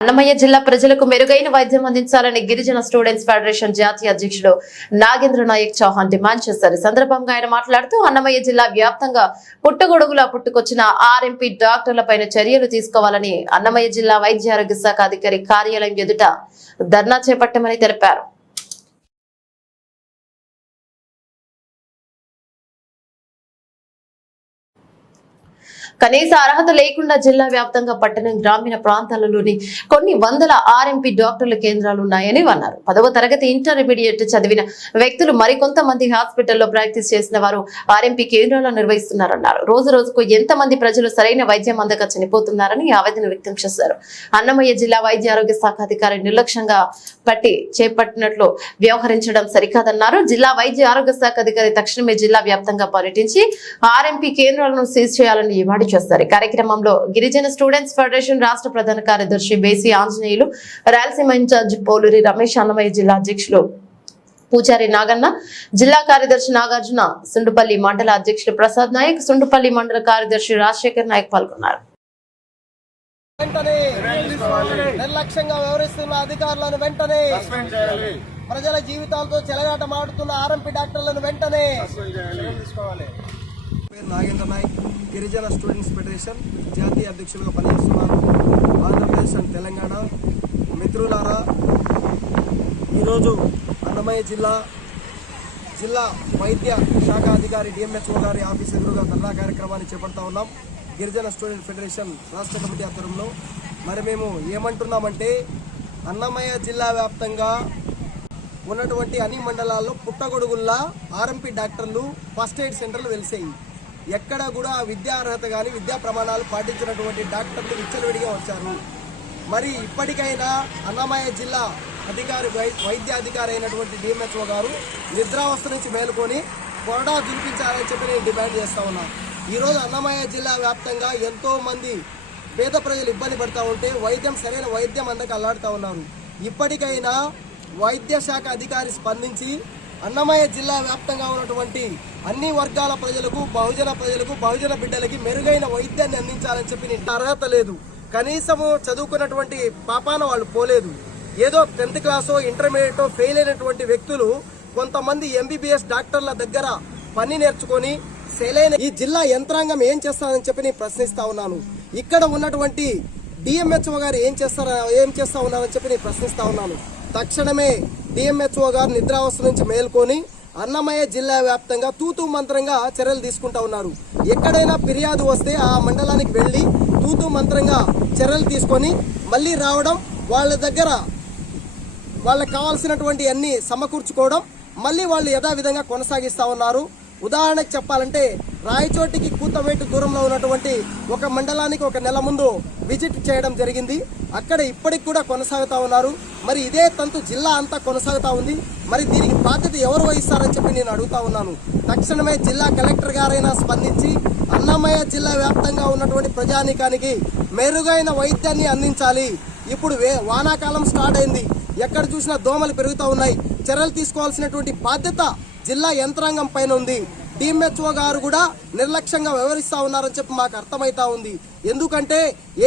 అన్నమయ్య జిల్లా ప్రజలకు మెరుగైన వైద్యం అందించాలని గిరిజన స్టూడెంట్స్ ఫెడరేషన్ జాతీయ అధ్యక్షుడు నాగేంద్ర నాయక్ చౌహాన్ డిమాండ్ చేశారు. ఈ సందర్భంగా ఆయన మాట్లాడుతూ అన్నమయ్య జిల్లా వ్యాప్తంగా పుట్టగొడుగులా పుట్టుకొచ్చిన ఆర్ఎంపీ డాక్టర్లపైన చర్యలు తీసుకోవాలని అన్నమయ్య జిల్లా వైద్య ఆరోగ్య శాఖ అధికారి కార్యాలయం ఎదుట ధర్నా చేపట్టామని తెలిపారు. కనీస అర్హత లేకుండా జిల్లా వ్యాప్తంగా పట్టణం గ్రామీణ ప్రాంతాలలోని కొన్ని వందల ఆర్ఎంపీ డాక్టర్ల కేంద్రాలు ఉన్నాయని అన్నారు. పదవ తరగతి ఇంటర్మీడియట్ చదివిన వ్యక్తులు మరికొంతమంది హాస్పిటల్లో ప్రాక్టీస్ చేసిన వారు ఆర్ఎంపీ కేంద్రాలు నిర్వహిస్తున్నారన్నారు. రోజు రోజుకు ఎంతమంది ప్రజలు సరైన వైద్యం అందక చనిపోతున్నారని ఆవేదన వ్యక్తం చేశారు. అన్నమయ్య జిల్లా వైద్య ఆరోగ్య శాఖ అధికారి నిర్లక్ష్యంగా పట్టి చేపట్టినట్లు వ్యవహరించడం సరికాదన్నారు. జిల్లా వైద్య ఆరోగ్య శాఖ అధికారి తక్షణమే జిల్లా వ్యాప్తంగా పర్యటించి ఆర్ఎంపీ కేంద్రాలను సీజ్ చేయాలని డిమాండ్ చేస్తారు. ఈ కార్యక్రమంలో గిరిజన స్టూడెంట్స్ ఫెడరేషన్ రాష్ట్ర ప్రధాన కార్యదర్శి బేసి ఆంజనేయులు రాయలసీమ ఇన్ఛార్జ్ పోలూరి రమేష్ అన్నమయ్య జిల్లా అధ్యక్షులు పూజారి నాగన్న జిల్లా కార్యదర్శి నాగార్జున సుండుపల్లి మండల అధ్యక్షులు ప్రసాద్ నాయక్ సుండుపల్లి మండల కార్యదర్శి రాజశేఖర్ నాయక్ పాల్గొన్నారు. వెంటనే నిర్లక్ష్యంగా వ్యవహరిస్తున్న అధికారులను వెంటనే సస్పెండ్ చేయాలి. ప్రజల జీవితాలతో చెలగాటమాడుతున్న ఆర్ఎంపీ డాక్టర్లను వెంటనే పేరు నాగేంద్ర నాయక్ గిరిజన స్టూడెంట్స్ ఫెడరేషన్ జాతీయ అధ్యక్షులుగా పనిచేస్తున్నాను ఆంధ్రప్రదేశ్ అండ్ తెలంగాణ మిత్రులారా ఈరోజు అన్నమయ్య జిల్లా జిల్లా వైద్య శాఖ అధికారి డిఎంహెచ్ఓ గారి ఆఫీస్ ఎదురుగా ధర్నా కార్యక్రమాన్ని చేపడతా ఉన్నాం. గిరిజన స్టూడెంట్ ఫెడరేషన్ రాష్ట్ర కమిటీ ఆధ్వర్యంలో. మరి మేము ఏమంటున్నామంటే అన్నమయ్య జిల్లా వ్యాప్తంగా ఉన్నటువంటి అన్ని మండలాల్లో పుట్టగొడుగుల్లా ఆర్ఎంపీ డాక్టర్లు ఫస్ట్ ఎయిడ్ సెంటర్లు వెలిసాయి. ఎక్కడ కూడా విద్యా అర్హత కానీ విద్యా ప్రమాణాలు పాటించినటువంటి డాక్టర్లు విచ్చలవిడిగా వచ్చారు. మరి ఇప్పటికైనా అన్నమయ్య జిల్లా అధికారి వై వైద్య అధికారి అయినటువంటి డిఎంహెచ్ఓ గారు నిద్రావస్థ నుంచి మేలుకొని కొరడా చూపించాలని చెప్పి నేను డిమాండ్ చేస్తా ఉన్నాను ఈరోజు అన్నమయ్య జిల్లా వ్యాప్తంగా ఎంతోమంది పేద ప్రజలు ఇబ్బంది పడుతూ ఉంటే వైద్యం సరైన వైద్యం అందక అల్లాడుతూ ఉన్నారు. ఇప్పటికైనా వైద్య శాఖ అధికారి స్పందించి అన్నమయ్య జిల్లా వ్యాప్తంగా ఉన్నటువంటి అన్ని వర్గాల ప్రజలకు బహుజన ప్రజలకు బహుజన బిడ్డలకి మెరుగైన వైద్యాన్ని అందించాలని చెప్పి నేను అర్హత లేదు. కనీసము చదువుకున్నటువంటి పాపాన వాళ్ళు పోలేదు. ఏదో టెన్త్ క్లాసో ఇంటర్మీడియటో ఫెయిల్ అయినటువంటి వ్యక్తులు కొంతమంది ఎంబీబీఎస్ డాక్టర్ల దగ్గర పని నేర్చుకొని సెలైన ఈ జిల్లా యంత్రాంగం ఏం చేస్తారని చెప్పి నేను ప్రశ్నిస్తా ఉన్నాను. ఇక్కడ ఉన్నటువంటి డిఎంహెచ్ఓ గారు ఏం చేస్తారా ఏం చేస్తా ఉన్నారని చెప్పి నేను ప్రశ్నిస్తా ఉన్నాను. తక్షణమే డిఎంహెచ్ఓ గారు నిద్రావస్థ నుంచి మేల్కొని అన్నమయ్య జిల్లా వ్యాప్తంగా తూతూ మంత్రంగా చర్యలు తీసుకుంటా ఉన్నారు. ఎక్కడైనా ఫిర్యాదు వస్తే ఆ మండలానికి వెళ్ళి తూతూ మంత్రంగా చర్యలు తీసుకొని మళ్ళీ రావడం వాళ్ళ దగ్గర వాళ్ళకి కావాల్సినటువంటి అన్ని సమకూర్చుకోవడం మళ్ళీ వాళ్ళు యథావిధంగా కొనసాగిస్తూ ఉన్నారు. ఉదాహరణకు చెప్పాలంటే రాయచోటికి కూతవేటు దూరంలో ఉన్నటువంటి ఒక మండలానికి ఒక నెల ముందు విజిట్ చేయడం జరిగింది. అక్కడ ఇప్పటికి కూడా కొనసాగుతా ఉన్నారు. మరి ఇదే తంతు జిల్లా అంతా కొనసాగుతా ఉంది. మరి దీనికి బాధ్యత ఎవరు వహిస్తారని చెప్పి నేను అడుగుతా ఉన్నాను. తక్షణమే జిల్లా కలెక్టర్ గారైనా స్పందించి అన్నమయ్య జిల్లా వ్యాప్తంగా ఉన్నటువంటి ప్రజానీకానికి మెరుగైన వైద్యాన్ని అందించాలి. ఇప్పుడు వే వానాకాలం స్టార్ట్ అయింది. ఎక్కడ చూసినా దోమలు పెరుగుతూ ఉన్నాయి. చర్యలు తీసుకోవాల్సినటువంటి బాధ్యత జిల్లా యంత్రాంగం పైన ఉంది. డిఎంహెచ్ఓ గారు కూడా నిర్లక్ష్యంగా వ్యవహరిస్తూ ఉన్నారని చెప్పి మాకు అర్థమవుతా ఉంది. ఎందుకంటే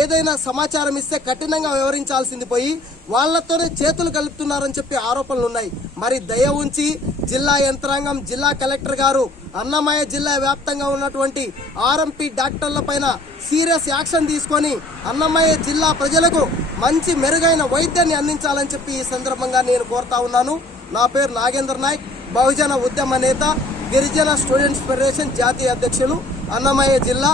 ఏదైనా సమాచారం ఇస్తే కఠినంగా వ్యవహరించాల్సింది పోయి వాళ్ళతోనే చేతులు కలుపుతున్నారని చెప్పి ఆరోపణలు ఉన్నాయి. మరి దయ ఉంచి జిల్లా యంత్రాంగం జిల్లా కలెక్టర్ గారు అన్నమయ్య జిల్లా వ్యాప్తంగా ఉన్నటువంటి ఆర్ఎంపీ డాక్టర్ల పైన సీరియస్ యాక్షన్ తీసుకొని అన్నమయ్య జిల్లా ప్రజలకు మంచి మెరుగైన వైద్యాన్ని అందించాలని చెప్పి ఈ సందర్భంగా నేను కోరుతా ఉన్నాను. నా పేరు నాగేంద్ర నాయక్. బహుజన ఉద్యమ నేత గిరిజన స్టూడెంట్స్ ఫెడరేషన్ జాతీయ అధ్యక్షులు అన్నమయ్య జిల్లా